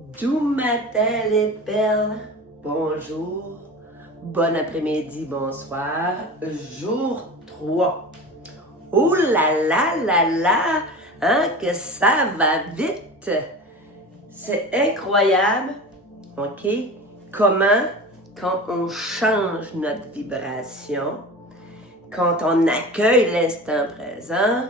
Doux matin les perles, bonjour, bon après-midi, bonsoir, jour 3. Oh là, hein, que ça va vite! C'est incroyable, ok? Comment, quand on change notre vibration, quand on accueille l'instant présent,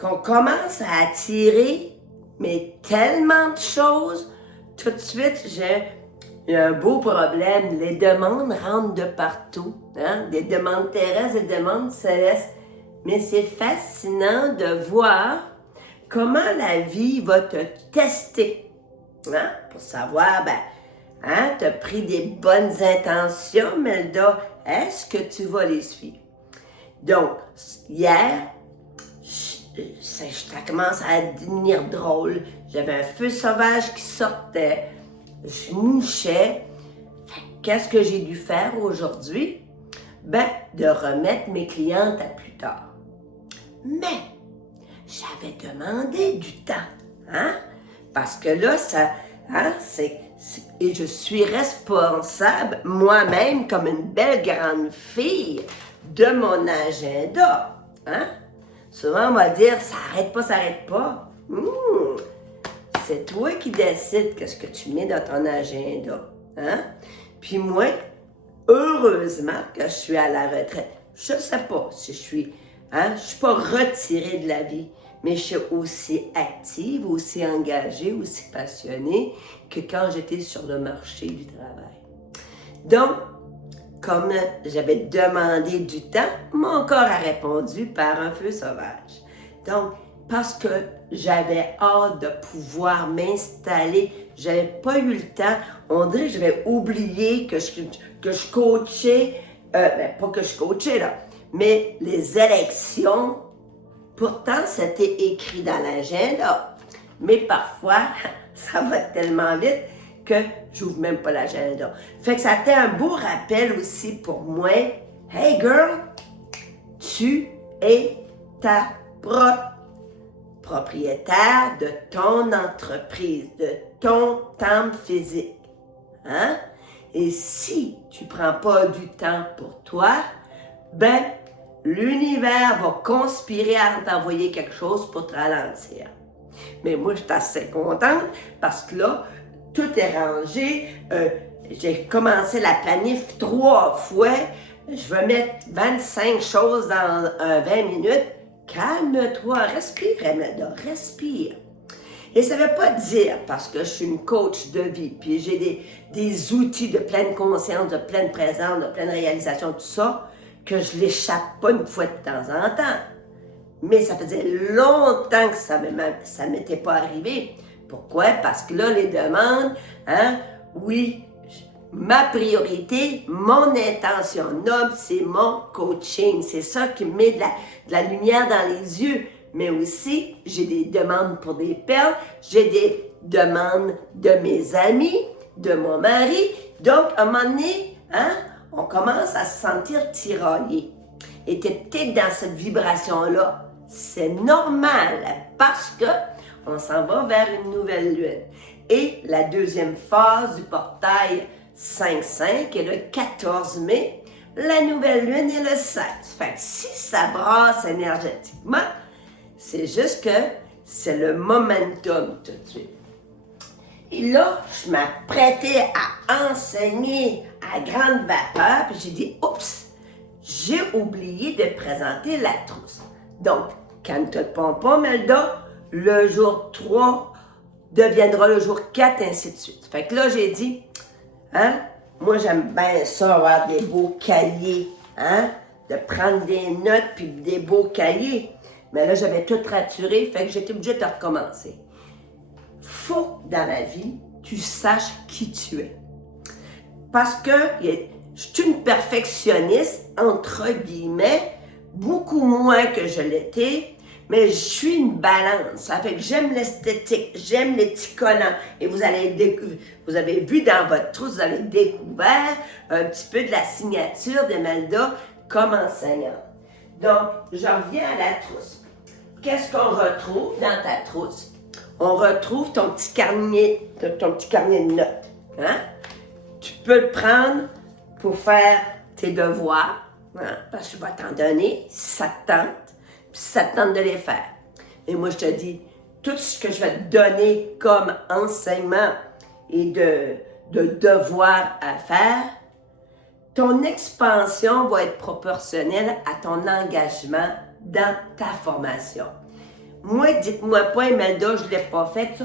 qu'on commence à attirer mais tellement de choses, tout de suite, il y a un beau problème. Les demandes rentrent de partout. Hein? Des demandes terrestres, des demandes célestes. Mais c'est fascinant de voir comment la vie va te tester. Hein? Pour savoir, tu as pris des bonnes intentions, Melda. Est-ce que tu vas les suivre? Donc, hier, ça commence à devenir drôle. J'avais un feu sauvage qui sortait. Je mouchais. Qu'est-ce que j'ai dû faire aujourd'hui? De remettre mes clientes à plus tard. Mais, j'avais demandé du temps. Hein? Parce que là, et je suis responsable, moi-même, comme une belle grande fille, de mon agenda. Hein? Souvent, on va dire, ça arrête pas. C'est toi qui décides qu'est-ce que tu mets dans ton agenda. Hein? Puis moi, heureusement que je suis à la retraite. Je ne sais pas si je suis pas retirée de la vie, mais je suis aussi active, aussi engagée, aussi passionnée que quand j'étais sur le marché du travail. Donc, comme j'avais demandé du temps, mon corps a répondu par un feu sauvage. Donc, parce que j'avais hâte de pouvoir m'installer, j'avais pas eu le temps, on dirait que j'avais oublié que je coachais, pas que je coachais là, mais les élections, pourtant c'était écrit dans l'agenda, mais parfois ça va tellement vite que j'ouvre même pas l'agenda. Fait que ça a été un beau rappel aussi pour moi. Hey girl, tu es ta propre propriétaire de ton entreprise, de ton temple physique. Hein? Et si tu prends pas du temps pour toi, l'univers va conspirer à t'envoyer quelque chose pour te ralentir. Mais moi, je suis assez contente parce que là, tout est rangé. J'ai commencé la planif 3 fois. Je vais mettre 25 choses dans 20 minutes. Calme-toi, respire, Imelda, respire. Et ça ne veut pas dire, parce que je suis une coach de vie, puis j'ai des outils de pleine conscience, de pleine présence, de pleine réalisation, tout ça, que je l'échappe pas une fois de temps en temps. Mais ça faisait longtemps que ça ne m'était pas arrivé. Pourquoi? Parce que là, les demandes, oui, ma priorité, mon intention noble, c'est mon coaching. C'est ça qui me met de la lumière dans les yeux. Mais aussi, j'ai des demandes pour des perles, j'ai des demandes de mes amis, de mon mari. Donc, à un moment donné, on commence à se sentir tiraillé. Et tu es peut-être dans cette vibration-là. C'est normal parce que on s'en va vers une nouvelle lune. Et la deuxième phase du portail 5-5 est le 14 mai. La nouvelle lune est le 16. Fait que si ça brasse énergétiquement, c'est juste que c'est le momentum tout de suite. Et là, je m'apprêtais à enseigner à grande vapeur, puis j'ai dit, oups, j'ai oublié de présenter la trousse. Donc, calme-toi de pompon, Melda, le jour 3 deviendra le jour 4, ainsi de suite. Fait que là, j'ai dit, moi j'aime bien ça, avoir des beaux cahiers, de prendre des notes puis des beaux cahiers. Mais là, j'avais tout raturé, fait que j'étais obligée de recommencer. Faut que dans la vie, tu saches qui tu es. Parce que je suis une perfectionniste, entre guillemets, beaucoup moins que je l'étais, mais je suis une balance. Ça fait que j'aime l'esthétique, j'aime les petits collants. Et vous avez vu dans votre trousse, vous avez découvert un petit peu de la signature d'Imelda comme enseignante. Donc, je reviens à la trousse. Qu'est-ce qu'on retrouve dans ta trousse? on retrouve ton petit carnet de notes. Hein? Tu peux le prendre pour faire tes devoirs, hein? Parce que je vais t'en donner si ça te tente, puis si ça te tente de les faire. Et moi, je te dis, tout ce que je vais te donner comme enseignement et de devoirs à faire, ton expansion va être proportionnelle à ton engagement dans ta formation. Moi, dites-moi pas, Imelda, je ne l'ai pas fait, ça.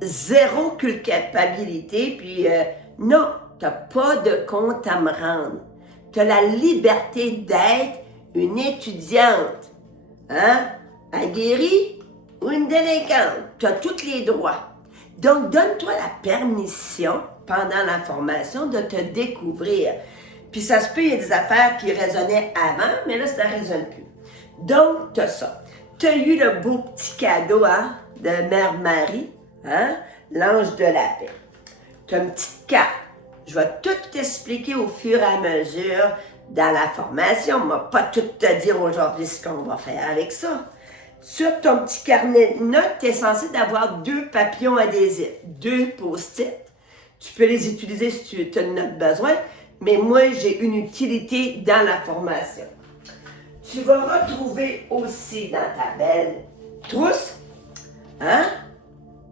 Zéro culpabilité, puis non, tu n'as pas de compte à me rendre. Tu as la liberté d'être une étudiante, hein, aguerrie ou une délinquante. Tu as tous les droits. Donc, donne-toi la permission, pendant la formation, de te découvrir. Puis ça se peut, il y a des affaires qui résonnaient avant, mais là, ça ne résonne plus. Donc, tu as ça. Tu as eu le beau petit cadeau, hein, de Mère Marie, hein, l'ange de la paix. Tu as une petite carte. Je vais tout t'expliquer au fur et à mesure dans la formation. On ne va pas tout te dire aujourd'hui ce qu'on va faire avec ça. Sur ton petit carnet de notes, tu es censé avoir 2 papillons adhésifs, 2 post-it. Tu peux les utiliser si tu en as besoin, mais moi, j'ai une utilité dans la formation. Tu vas retrouver aussi dans ta belle trousse, hein,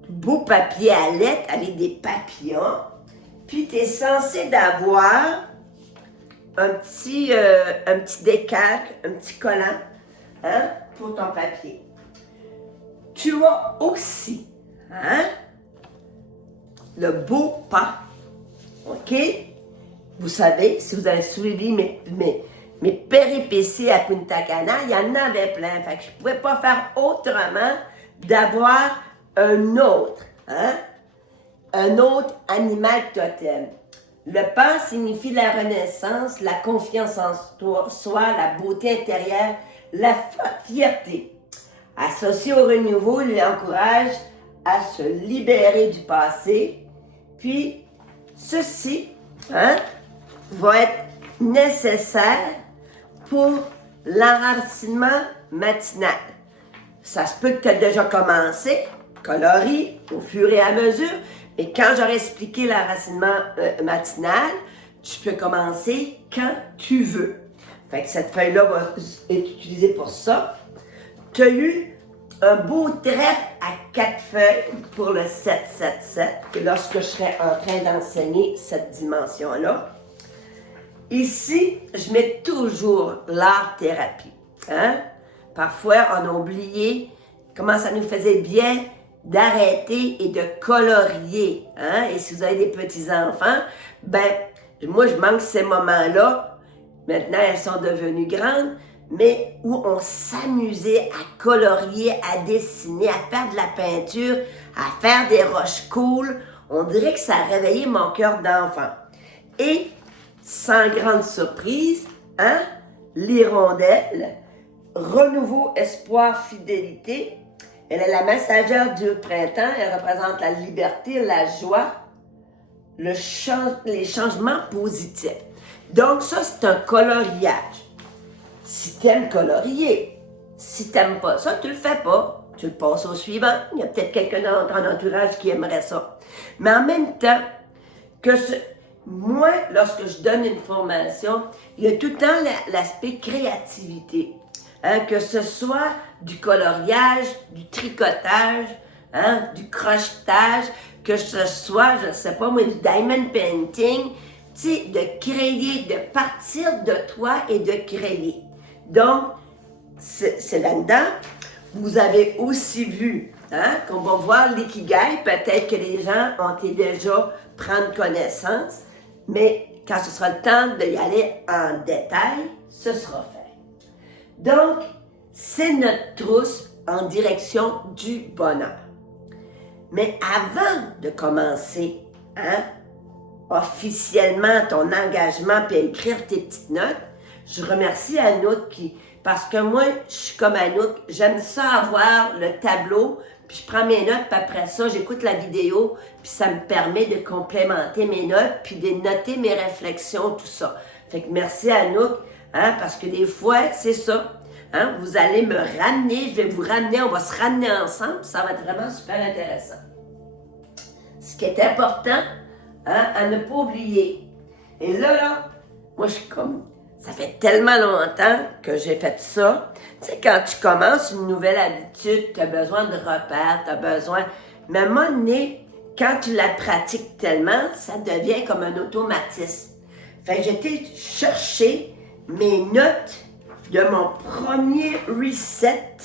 beau papier à lettres avec des papillons. Puis, tu es censé d'avoir un petit décalque, un petit collant, hein, pour ton papier. Tu as aussi, hein, le beau pas, OK? Vous savez, si vous avez suivi mes péripéties à Punta Cana, il y en avait plein. Fait que je ne pouvais pas faire autrement d'avoir un autre, hein? Un autre animal totem. Le pas signifie la renaissance, la confiance en soi, la beauté intérieure, la fierté. Associé au renouveau, il encourage à se libérer du passé. Puis, ceci, hein, va être nécessaire pour l'enracinement matinal. Ça se peut que tu aies déjà commencé, coloris, au fur et à mesure, mais quand j'aurai expliqué l'enracinement matinal, tu peux commencer quand tu veux. Fait que cette feuille-là va être utilisée pour ça. Tu as eu un beau trèfle à 4 feuilles pour le 7-7-7, lorsque je serai en train d'enseigner cette dimension-là. Ici, je mets toujours l'art-thérapie. Hein? Parfois, on a oublié comment ça nous faisait bien d'arrêter et de colorier. Hein? Et si vous avez des petits-enfants, ben, moi, je manque ces moments-là. Maintenant, elles sont devenues grandes, mais où on s'amusait à colorier, à dessiner, à faire de la peinture, à faire des roches cool. On dirait que ça a réveillé mon cœur d'enfant. Et, sans grande surprise, hein, l'hirondelle, renouveau, espoir, fidélité. Elle est la messagère du printemps. Elle représente la liberté, la joie, les changements positifs. Donc ça, c'est un coloriage. Si tu aimes colorier, si tu n'aimes pas ça, tu le fais pas. Tu le passes au suivant. Il y a peut-être quelqu'un dans ton entourage qui aimerait ça. Mais en même temps, moi, lorsque je donne une formation, il y a tout le temps l'aspect créativité. Hein, que ce soit du coloriage, du tricotage, hein, du crochetage, que ce soit, je ne sais pas moi, du diamond painting, tu sais, de créer, de partir de toi et de créer. Donc, c'est là-dedans. Vous avez aussi vu, hein, qu'on va voir l'ikigai, peut-être que les gens ont été déjà prendre connaissance, mais quand ce sera le temps d'y aller en détail, ce sera fait. Donc, c'est notre trousse en direction du bonheur. Mais avant de commencer, hein, officiellement ton engagement puis à écrire tes petites notes, je remercie Anouk parce que moi, je suis comme Anouk, j'aime ça avoir le tableau, puis je prends mes notes, puis après ça, j'écoute la vidéo, puis ça me permet de complémenter mes notes, puis de noter mes réflexions, tout ça. Fait que merci Anouk, hein, parce que des fois, c'est ça. Hein? Vous allez me ramener, je vais vous ramener, on va se ramener ensemble, ça va être vraiment super intéressant. Ce qui est important, hein, à ne pas oublier. Et là, moi je suis comme, ça fait tellement longtemps que j'ai fait ça. Tu sais, quand tu commences une nouvelle habitude, tu as besoin de repères, tu as besoin... Mais à un moment donné, quand tu la pratiques tellement, ça devient comme un automatisme. Fait que j'ai été chercher mes notes de mon premier reset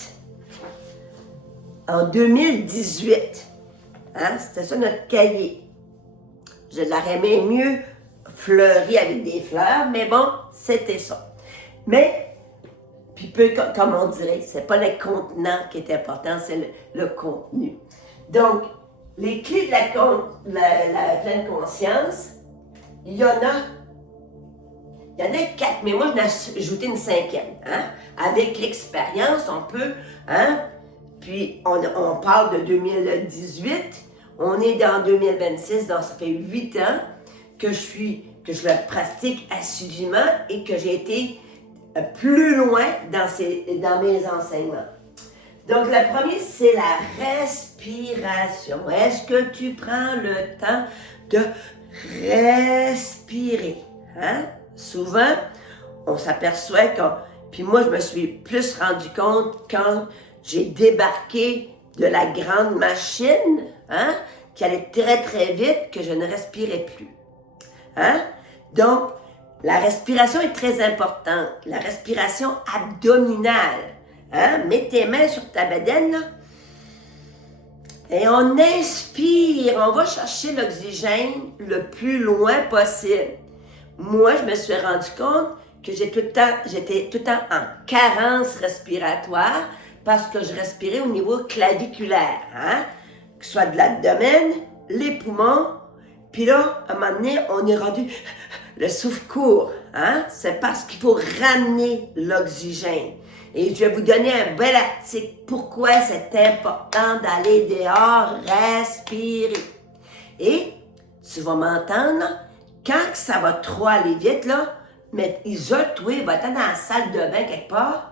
en 2018. Hein? C'était ça notre cahier. Je l'aurais aimé mieux fleuri avec des fleurs, mais bon, c'était ça. Mais, puis peu, comme on dirait, c'est pas le contenant qui est important, c'est le contenu. Donc, les clés de la pleine conscience, il y en a 4, mais moi, je n'ai ajouté une 5e. Hein? Avec l'expérience, on peut, hein? Puis, on parle de 2018, on est dans 2026, donc ça fait 8 ans que je le pratique assidûment et que j'ai été plus loin dans mes enseignements. Donc, la première, c'est la respiration. Est-ce que tu prends le temps de respirer? Hein? Souvent, on s'aperçoit puis moi, je me suis plus rendu compte quand j'ai débarqué de la grande machine, hein, qui allait très, très vite, que je ne respirais plus. Hein? Donc, la respiration est très importante. La respiration abdominale. Hein? Mets tes mains sur ta bedaine, là. Et on inspire. On va chercher l'oxygène le plus loin possible. Moi, je me suis rendu compte que j'étais tout le temps en carence respiratoire parce que je respirais au niveau claviculaire. Hein? Que ce soit de l'abdomen, les poumons. Puis là, à un moment donné, on est rendu le souffle court. Hein? C'est parce qu'il faut ramener l'oxygène. Et je vais vous donner un bel article. Pourquoi c'est important d'aller dehors, respirer. Et tu vas m'entendre, quand ça va trop aller vite, là, mais isole-toi, va-t'en dans la salle de bain quelque part.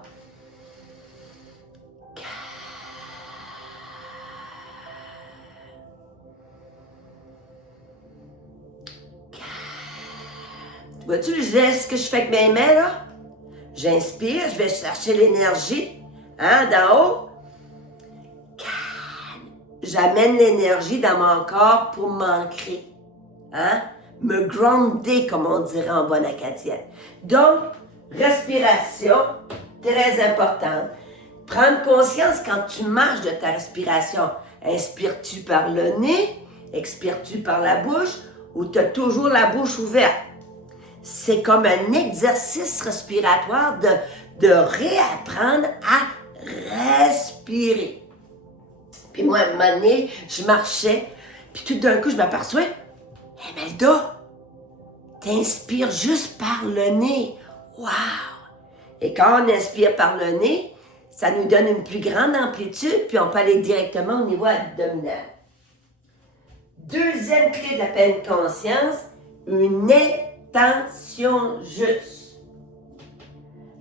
Vois-tu le geste que je fais avec mes mains, là? J'inspire, je vais chercher l'énergie, hein, d'en haut. Calme. J'amène l'énergie dans mon corps pour m'ancrer, hein? Me grounder, comme on dirait en bon acadien. Donc, respiration, très importante. Prendre conscience quand tu marches de ta respiration. Inspires-tu par le nez? Expires-tu par la bouche? Ou tu as toujours la bouche ouverte? C'est comme un exercice respiratoire de réapprendre à respirer. Puis moi, à un moment donné, je marchais, puis tout d'un coup, je m'aperçois, « Hey, Melda, t'inspires juste par le nez. Wow! » Et quand on inspire par le nez, ça nous donne une plus grande amplitude, puis on peut aller directement au niveau abdominal. Deuxième clé de la pleine conscience, une intention juste.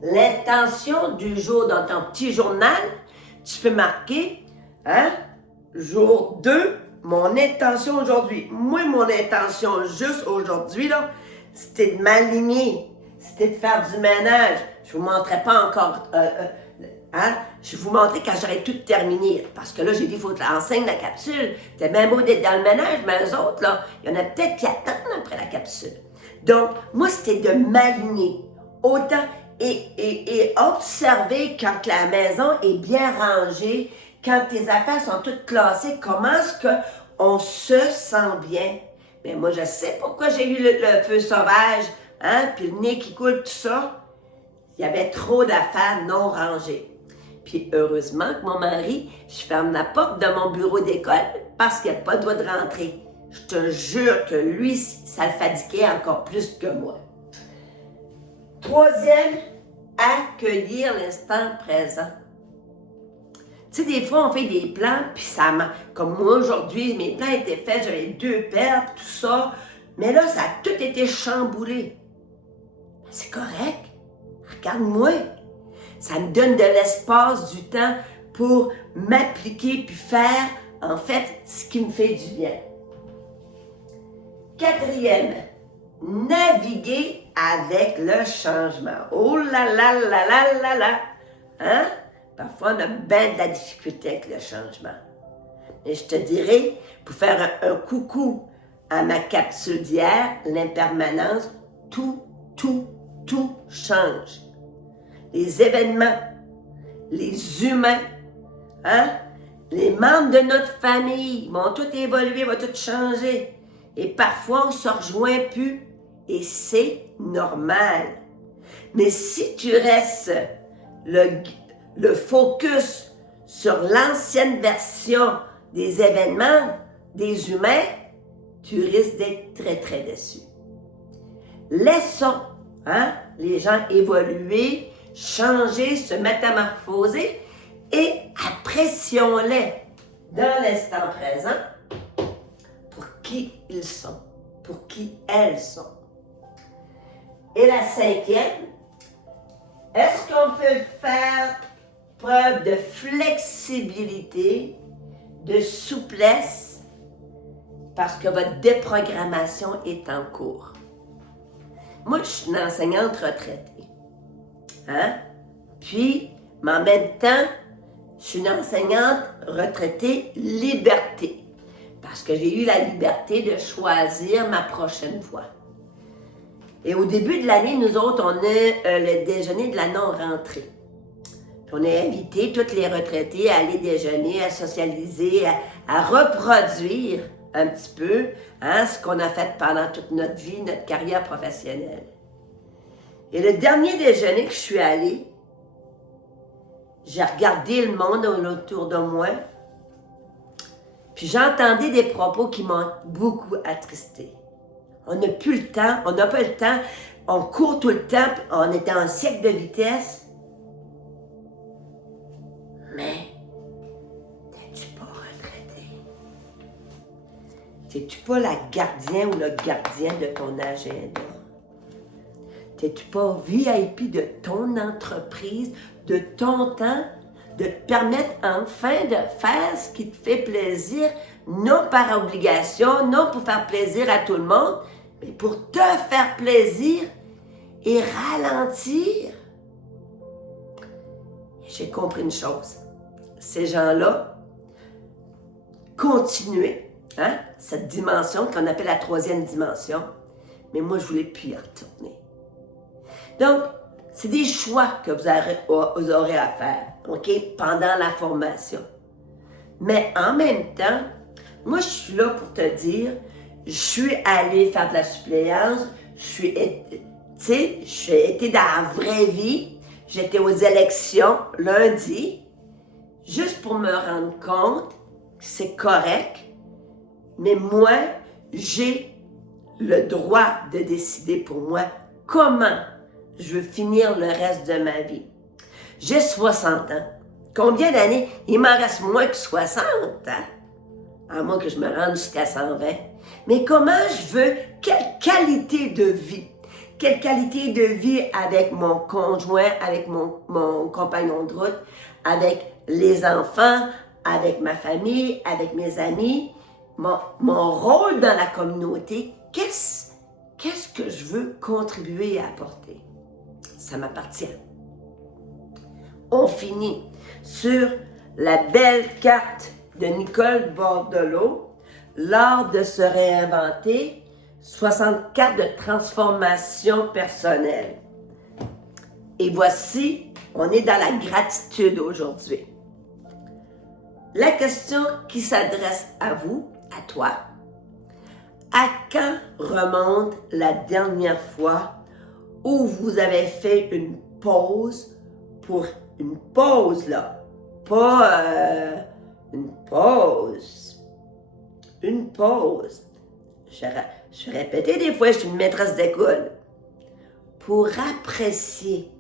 L'intention du jour dans ton petit journal, tu peux marquer, hein, jour 2, mon intention aujourd'hui. Moi, mon intention juste aujourd'hui, là, c'était de m'aligner, c'était de faire du ménage. Je ne vous montrerai pas encore, hein, je vais vous montrer quand j'aurai tout terminé. Parce que là, j'ai dit, il faut que enseigne la capsule. C'est bien beau d'être dans le ménage, mais eux autres, là, il y en a peut-être qui attendent après la capsule. Donc, moi, c'était de m'aligner autant et observer quand la maison est bien rangée, quand tes affaires sont toutes classées, comment est-ce qu'on se sent bien. Mais moi, je sais pourquoi j'ai eu le feu sauvage, hein, puis le nez qui coule, tout ça. Il y avait trop d'affaires non rangées. Puis heureusement que mon mari, je ferme la porte de mon bureau d'école parce qu'il n'a pas le droit de rentrer. Je te jure que lui, ça le fatiguait encore plus que moi. Troisième, accueillir l'instant présent. Tu sais, des fois, on fait des plans, puis ça m'a... Comme moi, aujourd'hui, mes plans étaient faits, j'avais 2 paires, tout ça. Mais là, ça a tout été chamboulé. C'est correct. Regarde-moi. Ça me donne de l'espace, du temps pour m'appliquer puis faire, en fait, ce qui me fait du bien. Quatrième, naviguer avec le changement. Oh là là là là là là! Hein? Parfois, on a bien de la difficulté avec le changement. Mais je te dirais, pour faire un coucou à ma capsule d'hier, l'impermanence, tout change. Les événements, les humains, hein? Les membres de notre famille vont tout évoluer, vont tout changer. Et parfois, on ne se rejoint plus. Et c'est normal. Mais si tu restes le focus sur l'ancienne version des événements, des humains, tu risques d'être très déçu. Laissons les gens évoluer, changer, se métamorphoser et apprécions-les dans l'instant présent pour qui ils sont, pour qui elles sont. Et la cinquième, est-ce qu'on peut faire preuve de flexibilité, de souplesse, parce que votre déprogrammation est en cours? Moi, je suis une enseignante retraitée. Puis, mais en même temps, je suis une enseignante retraitée liberté. Parce que j'ai eu la liberté de choisir ma prochaine voie. Et au début de l'année, nous autres, on a le déjeuner de la non-rentrée. Puis on a invité toutes les retraités à aller déjeuner, à socialiser, à reproduire un petit peu ce qu'on a fait pendant toute notre vie, notre carrière professionnelle. Et le dernier déjeuner que je suis allée, j'ai regardé le monde autour de moi, puis j'entendais des propos qui m'ont beaucoup attristée. On n'a plus le temps, on n'a pas le temps, on court tout le temps, on est en siècle de vitesse. Mais, t'es-tu pas retraité? T'es-tu pas la gardienne ou le gardien de ton agenda? T'es-tu pas VIP de ton entreprise, de ton temps, de te permettre enfin de faire ce qui te fait plaisir, non par obligation, non pour faire plaisir à tout le monde, mais pour te faire plaisir et ralentir? Et j'ai compris une chose. Ces gens-là, continuaient, cette dimension qu'on appelle la troisième dimension, mais moi, je voulais plus y retourner. Donc, c'est des choix que vous aurez à faire, OK, pendant la formation. Mais en même temps, moi, je suis là pour te dire, je suis allée faire de la suppléance, j'ai été dans la vraie vie, j'étais aux élections lundi, juste pour me rendre compte que c'est correct, mais moi, j'ai le droit de décider pour moi comment je veux finir le reste de ma vie. J'ai 60 ans. Combien d'années? Il m'en reste moins que 60 ans. À moins que je me rende jusqu'à 120. Mais comment je veux, quelle qualité de vie? Quelle qualité de vie avec mon conjoint, avec mon compagnon de route, avec les enfants, avec ma famille, avec mes amis, mon rôle dans la communauté, qu'est-ce que je veux contribuer et apporter? Ça m'appartient. On finit sur la belle carte de Nicole Bordelot, l'art de se réinventer, 64 de transformation personnelle. Et voici, on est dans la gratitude aujourd'hui. La question qui s'adresse à vous, à toi, à quand remonte la dernière fois où vous avez fait une pause pour une pause, là, pas une pause, une pause. Je répétais des fois, je suis une maîtresse d'école, pour apprécier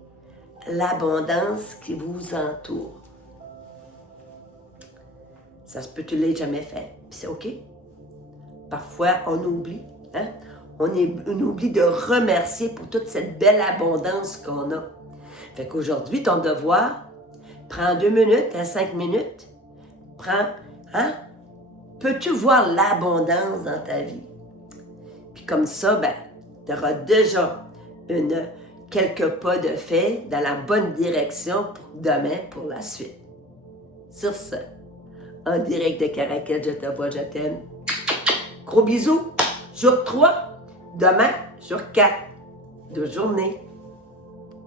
l'abondance qui vous entoure. Ça se peut que tu ne l'aies jamais fait, puis c'est OK. Parfois, on oublie, On oublie de remercier pour toute cette belle abondance qu'on a. Fait qu'aujourd'hui, ton devoir, prends 2 minutes à 5 minutes. Hein? Peux-tu voir l'abondance dans ta vie? Puis comme ça, ben, tu auras déjà quelques pas de fait dans la bonne direction pour demain, pour la suite. Sur ce, en direct de Caracal, je te vois, je t'aime. Gros bisous. Jour 3, demain, jour 4 de journée.